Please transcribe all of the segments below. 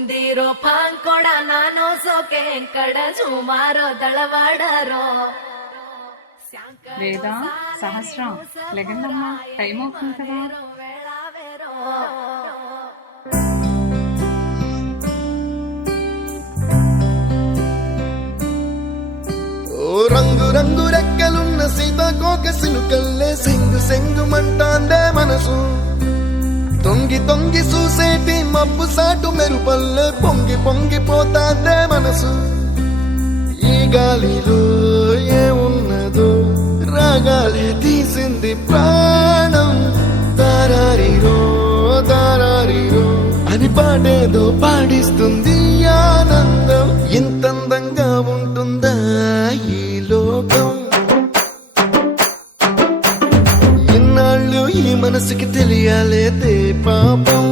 ಬೂಂದಿರೋ ಪಾಂಕೊಡ ನಾನು ಸೋಕೆ ಕಡ ಸುಮಾರೋ దళవాడరో వేద సహస్రం లెగండమ్మా టైం అవుతుంది కదా. ఓ రంగు రంగు రెక్కలున్న సీతాకోక సిలుకల్లే సెంగు సెంగు మంటాందే మనసు తొంగి తొంగి చూసేటి మబ్బు సాటు మెరుపల్లే పొంగి పొంగిపోతాందే మనసు ఈ గాలిలో ఏమున్నదో రాగాలే తీసింది ప్రాణం తారారిరో తారారిరో అని పాడేదో పాడిస్తుంది ఆనందం ఇంతందంగా ఉంటుందా ఈ లోకం ఇన్నాళ్ళు ఈ మనసుకి తెలియాలేదే పాపం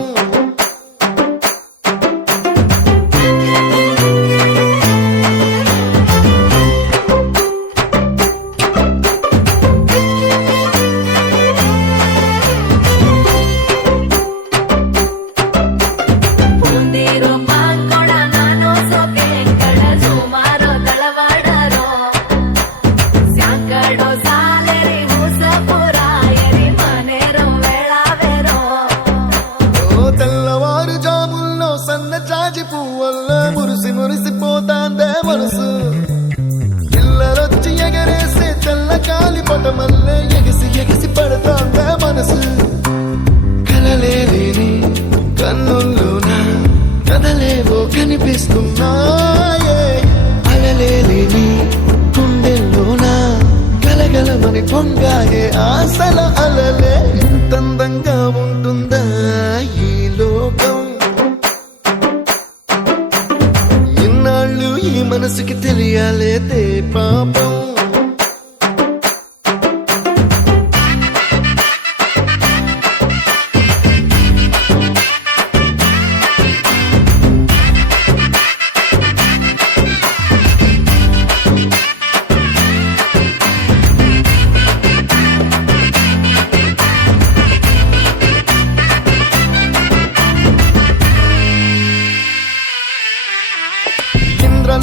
మురిసి మురిసిపోతాందే మనసు పిల్లలొచ్చి ఎగరేసే తెల్ల కాలి పటమల్లే ఎగిసి ఎగిసి పడతాందే మనసు కలలేని కన్నుల్లోన కదలేవో కనిపిస్తున్నాయే అలలేని గుండెల్లోన గలగలమని పొంగాయే ఆశల అలలే ఇంతందంగా ఉంటుందా ఈ లోకం ఈ మనసుకి తెలియాలేదే పాపం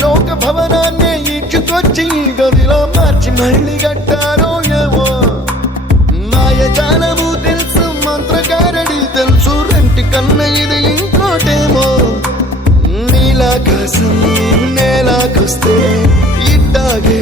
లోక భవనాన్ని ఈడ్చుకొచ్చి గదిలో మార్చి మళ్ళీ కట్టారో ఏమో మాయజాలము తెలుసు మంత్రకారడి తెలుసు రెంటి కన్న ఇది ఇంకోటేమో నీలాకాశం నేలాకొస్తే ఇట్టాగే